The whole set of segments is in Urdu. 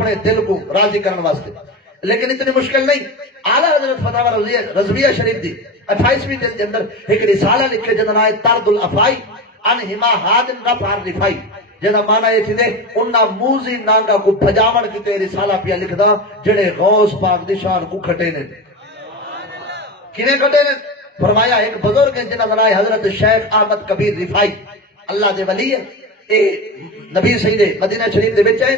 اپنے دل کو راضی کرنے واسطے، لیکن اتنی مشکل نہیں۔ اعلیٰ حضرت فتاوی رضویہ شریف دی 28ویں جلد کے اندر ایک رسالہ لکھے جدا نام ہے طرد الافائی عن حما ہاد رفع الرفائی، جدا معنی یہ تھی دے انہا موزی نانگا کو بھجاون کی تے رسالہ پیا لکھدا جڑے غوث پاک دی شان کو کھٹے نے۔ کنے کھٹے نے؟ فرمایا ایک بزرگ ہیں جنہاں نام ہے حضرت شیخ احمد کبیر رفائی، اللہ دے ولی ہے، اے نبی سید مدینہ شریف دے وچ ہے۔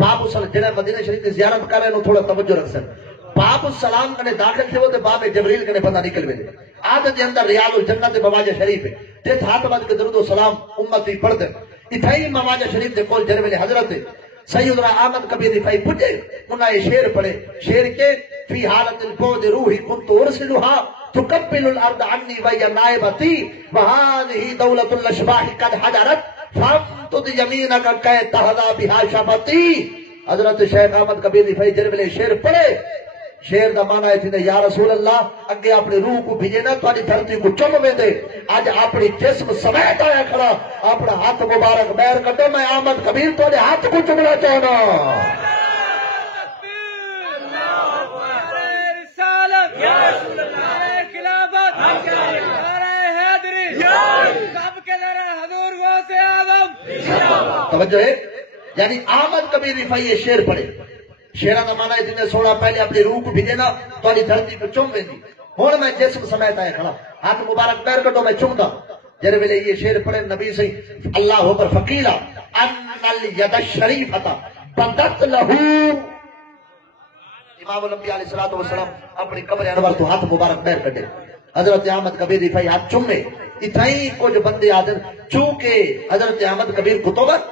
باب السلام جنہیں مدینہ شریف کی زیارت کر رہے ہیں تھوڑا توجہ رکھ سن۔ باب السلام کنے داخل تھے وہ تے باب جبریل کنے بندہ نکل ویلے آدھے دے اندر ریاض الجنت بواجہ شریف ہے تے ہاتھ بد کے درود و سلام امتی پڑھ دے اتھائی مواجہ شریف دے کول جڑے ویلے حضرت سیدنا احمد کبیر رفائی پجے انہاں یہ شعر پڑھے، شعر کے فی حالت البعد روحی کنت ارسلها تقبل الارض عنی ویا نائبتی وهذه دولت الاشباح قد حضرت فامتد یمینک کہ تہذا بها شفتی۔ حضرت شیخ احمد کبیر رفائی جڑے ویلے شعر پڑھے، شعر دا معنی ہے یا رسول اللہ اگے اپنے روح کو بھیجے نا تاری دھرتی کو چم میں دے، آج اپنی جسم سمیت آیا کھڑا اپنا ہاتھ مبارک بیر کٹو، میں احمد کبیر تو ہاتھ کو چمنا چاہنا۔ توجہ ہے، یعنی احمد کبیر رفائی یہ شعر پڑھے، شیرہ کا معنی ہے جنہیں سوڑا پہلے اپنی روح کو بھیجے نا تو آلی دھرتی کو چم ویندی، ہون میں جسم سمیت آئے کھڑا ہاتھ مبارک پیر کٹو میں چم دا۔ جرے ویلے یہ شعر پڑھے نبی سے اللہ پر فقیلا ان الید الشریفتا بدت لہو، امام الانبیاء علیہ السلام اپنی قبر انور تو ہاتھ مبارک پیر کٹے، حضرت احمد کبیر رفائی ہاتھ چمے، اتھائی کچھ بندے آدھر چونکہ حضرت احمد کبیر کتوبت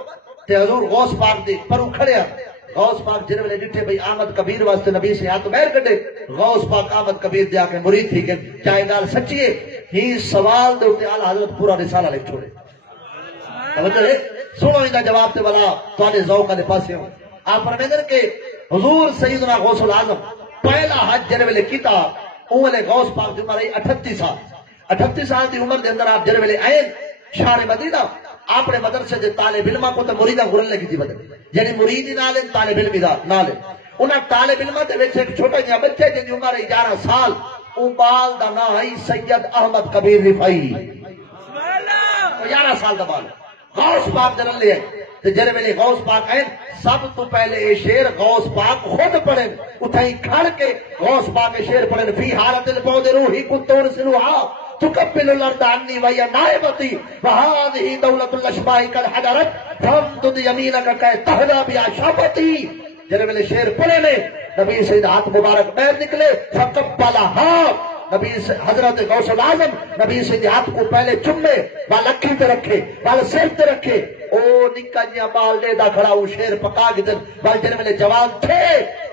تے حضور غوث پاک دے پرو کھڑیا، غوث پاک جنہوں نے ڈٹھے بھئی احمد کبیر واسطے نبی سے ہاتھ بیر کٹے، غوث پاک احمد کبیر دیا کے مرید تھی کہ چاہے نال سچیے ہی سوال دے اٹھے آلہ حضرت پورا رسالہ لکھ چھوڑے۔ توجہ ہے، سنو اندہ جواب تے بلا تو آنے ذوقہ دے پاسے ہوں۔ آپ فرمیدر کہ حضور سیدنا غوث العظم پہلا حج جنہوں نے کیتا اولے غوث پاک دی عمر 38 سال، 38 سال دی عمر دے اندر آپ جنہوں نے آئین شہر مدینہ اپنے مدرسے دے طالب علمہ کو تو مریدہ گرن لگی تھی بدل، یعنی مریدی نالے طالب علمی دا نالے انہاں طالب علمہ دے وچ ایک چھوٹا جہاں بچے جن دی عمر 11 سال او بال دا نا ہے سید احمد کبیر رفائی، 11 سال دا بال غوث پاک جنن لے تے جڑے ویلے غوث پاک ہیں سب تو پہلے یہ شعر غوث پاک خود پڑھیں، اتھائی کھڑ کے غوث پاک شعر پڑھیں فی حالت البعد روحی کنت ارسلها تقبل الارض عنی ویا نائبتی وهذه دولت الاشباح قد حضرت فامدد یمینک کہ تہذا بها شفتی۔ جڑے ویلے شعر پڑھے نے نبی سید ہاتھ مبارک بیر نکلے فقبلها، نبی حضرت غوث العظم نبی سید ہاتھ کو پہلے چمے بال اکھی تے رکھے بال سر تے رکھے، او نکا جیا بال دے دا کھڑا وہ شعر پکا کے دن بال جڑے ویلے جوان تھے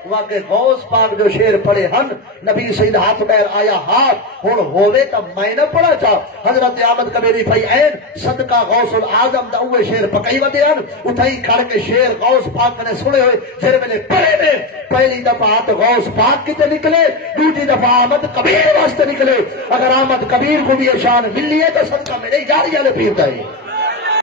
وہاں کے غوث پاک جو شعر پڑھے ہن نبی سید ہاتھ بیر آیا ہاتھ ہن ہووے تا میں نہ پڑھا چاہ حضرت احمد کبیر رفائی عین صدقہ غوث العظم دا اوے شعر پکائی ودے ہن اتھائی کھڑ کے شعر غوث پاک نے سنے ہوئے جڑے ویلے پڑھے نے پہلی دفعہ ہاتھ غوث پاک کی تے نکلے، دوسری دفعہ احمد کبیر واسطے نکلے، اگر احمد کبیر کو بھی شان ملی ہے تو صدقہ میرے جاریہ نے پیر دا ہے۔